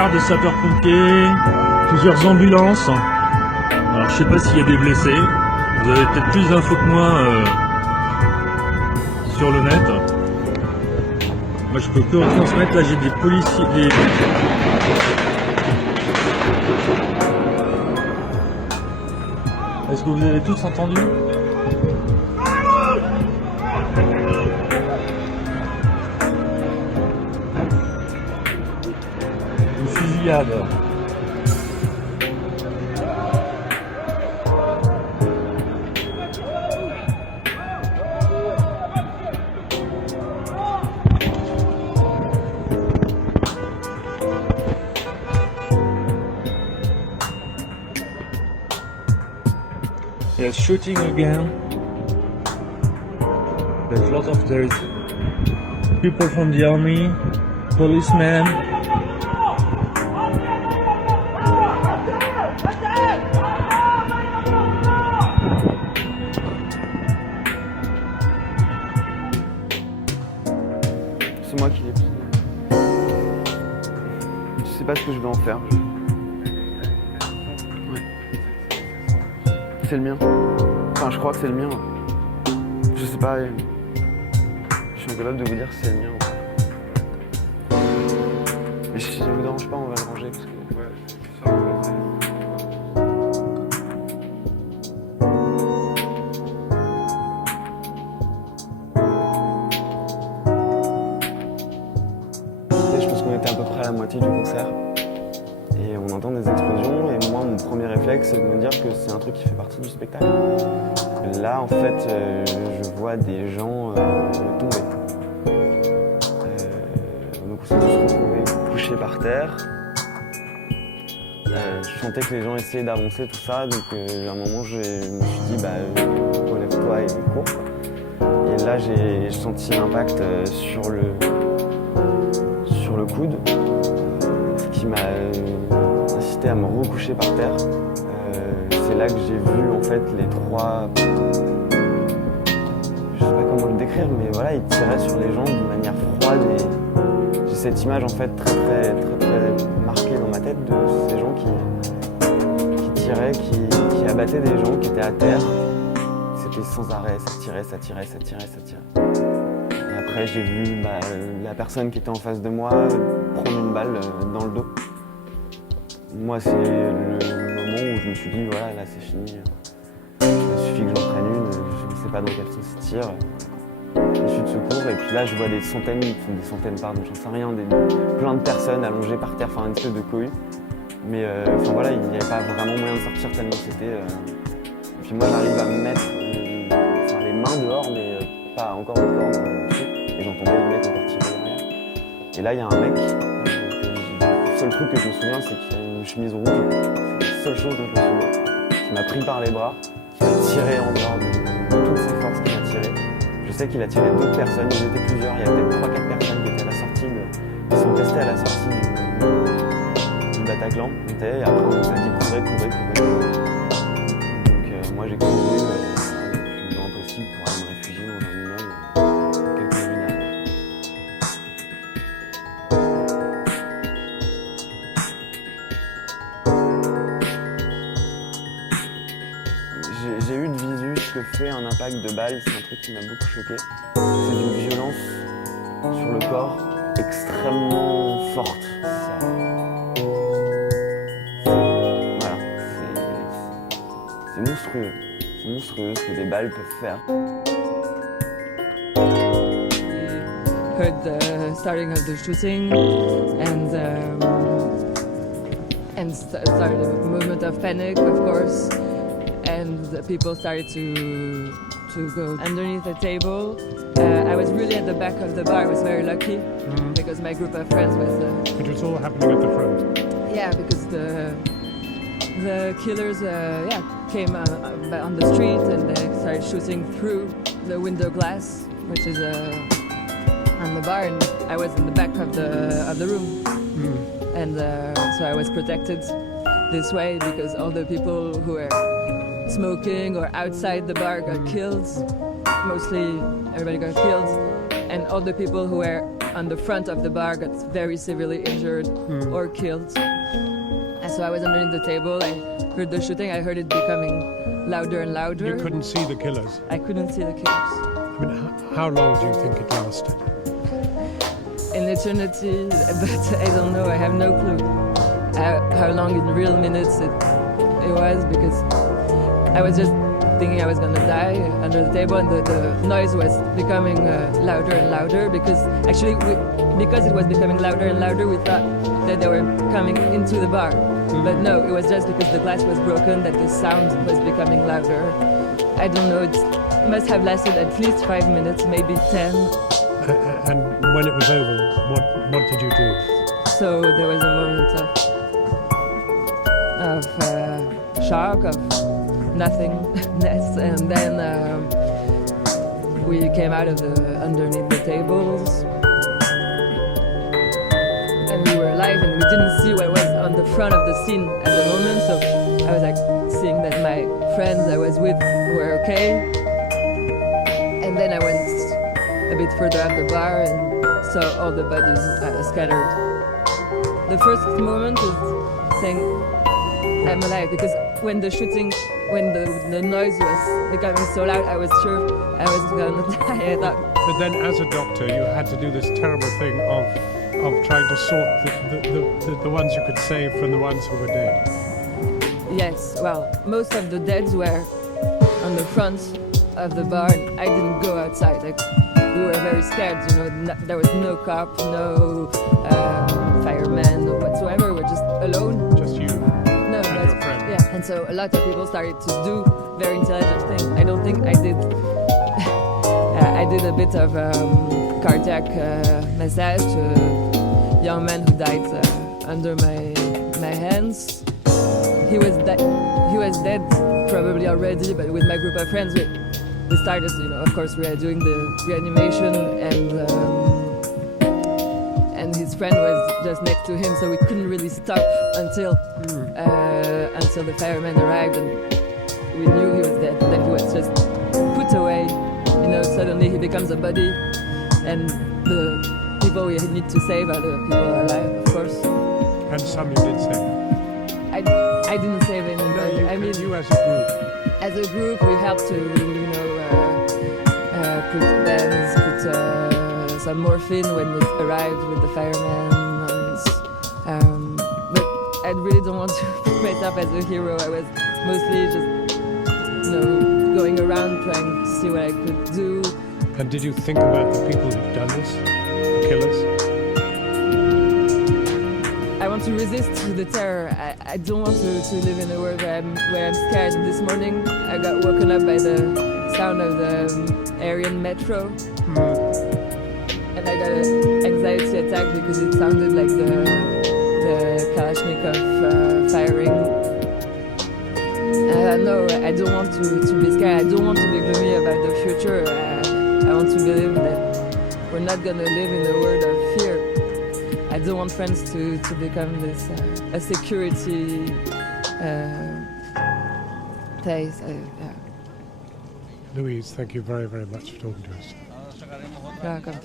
cars de sapeurs-pompiers, plusieurs ambulances. Alors je sais pas s'il y a des blessés. Vous avez peut-être plus d'infos que moi sur le net. Moi je peux que retransmettre. Là j'ai des policiers. Est-ce que vous avez tous entendu? Une fusillade. They're shooting again. There's lots of people from the army, policemen. C'est moi qui l'ai pris. Je sais pas ce que je vais en faire. Ouais. C'est le mien. Enfin, je crois que c'est le mien. Je sais pas. Je suis incapable de vous dire si c'est le mien ou pas. Mais si ça vous dérange pas, on va le ranger parce que. Je pense qu'on était à peu près à la moitié du concert. Et on entend des explosions, et moi, mon premier réflexe, c'est de me dire que c'est un truc qui fait partie du spectacle. Là, en fait, je vois des gens tomber. Donc, on s'est tous retrouvés couchés par terre. Je sentais que les gens essayaient d'avancer, tout ça, donc à un moment, je me suis dit, relève-toi et cours, quoi. Et là, j'ai senti l'impact sur le coude, ce qui m'a incité à me recoucher par terre. C'est là que j'ai vu en fait les trois. Je sais pas comment le décrire, mais voilà, ils tiraient sur les gens d'une manière froide et j'ai cette image en fait très marquée dans ma tête de ces gens qui tiraient, qui abattaient des gens qui étaient à terre. C'était sans arrêt, ça tirait. Et après j'ai vu la personne qui était en face de moi prendre une balle dans le dos. Moi c'est le moment où je me suis dit voilà, là c'est fini, il suffit que j'en prenne une, je ne sais pas dans quel sens il tire. Issue de secours, et puis là je vois des centaines, pardon, j'en sais rien, plein de personnes allongées par terre, enfin une espèce de cohue. Mais enfin voilà, il n'y avait pas vraiment moyen de sortir tellement c'était. Et puis moi j'arrive à me mettre les mains dehors, mais pas encore le corps dessus, et j'entendais le mec encore tirer derrière. Et là il y a un mec, le seul truc que je me souviens c'est qu'il a une chemise rouge, c'est la seule chose dont je me souviens, qui m'a pris par les bras, qui m'a tiré en dehors de toutes ses forces qu'il m'a tiré. Je sais qu'il a tiré d'autres personnes, ils étaient plusieurs, il y a peut-être 3-4 personnes qui étaient à la sortie, qui sont restées à la sortie du Bataclan, et après on nous a dit courez. Donc moi j'ai couru le plus loin possible pour aller me réfugier dans un immeuble quelques rues derrière. J'ai eu de visu ce que fait un impact de balle, c'est un truc qui m'a beaucoup choqué. C'est d'une violence sur le corps extrêmement forte. Voilà, c'est monstrueux. C'est monstrueux ce que des balles peuvent faire. Heard the starting of the shooting and started a movement of panic, of course. And the people started to go underneath the table. I was really at the back of the bar. I was very lucky because my group of friends was. It was all happening at the front. Yeah, because the killers came on the street and they started shooting through the window glass, which is on the bar. And I was in the back of the room, and so I was protected this way because all the people who were smoking or outside the bar got killed. Mostly everybody got killed, and all the people who were on the front of the bar got very severely injured or killed. And so I was underneath the table. I heard the shooting. I heard it becoming louder and louder. You couldn't see the killers. I couldn't see the killers. I mean, how long do you think it lasted? In eternity, but I don't know. I have no clue how long in real minutes it was, because I was just thinking I was gonna die under the table, and the noise was becoming louder and louder, because actually because it was becoming louder and louder, we thought that they were coming into the bar. But no, it was just because the glass was broken that the sound was becoming louder. I don't know, it must have lasted at least 5 minutes, maybe 10. And when it was over, what did you do? So there was a moment of shock, of nothingness, and then we came out of underneath the tables, and we were alive, and we didn't see what was on the front of the scene at the moment. So I was like seeing that my friends I was with were okay, and then I went a bit further up the bar and saw all the bodies scattered. The first moment is saying I'm alive, because when the shooting, when the noise was becoming so loud, I was sure I was gonna die. I thought. But then as a doctor, you had to do this terrible thing of trying to sort the ones you could save from the ones who were dead. Yes, well, most of the deads were on the front of the bar, and I didn't go outside. Like, we were very scared, you know, there was no cop, no fireman whatsoever, we were just alone. Just you No, and but, your friend. yeah, and so a lot of people started to do very intelligent things. I don't think I did. I did a bit of cardiac massage to a young man who died under my hands. He was dead probably already, but with my group of friends, we started, you know, of course, we were doing the reanimation, and his friend was just next to him, so we couldn't really stop until the firemen arrived, and we knew he was dead. Then he was just put away. You know, suddenly he becomes a body, and the people we need to save are the people alive, of course. And some you did save. I didn't save anybody. I mean, you as a group. as a group, we helped to, you know, put beds, put some morphine when it arrived with the firemen. But I really don't want to put myself as a hero. I was mostly just, you know, going around trying to see what I could do. And did you think about the people who've done this, the killers? I want to resist the terror. I don't want to live in a world where I'm scared. This morning I got woken up by the sound of the Aryan metro, and I got an anxiety attack because it sounded like the Kalashnikov firing. No, I don't want to be scared. I don't want to be gloomy about the future. I want to believe that we're not gonna live in a world of fear. I don't want France to become this a security place. Yeah. Louise, thank you very, very much for talking to us. Welcome.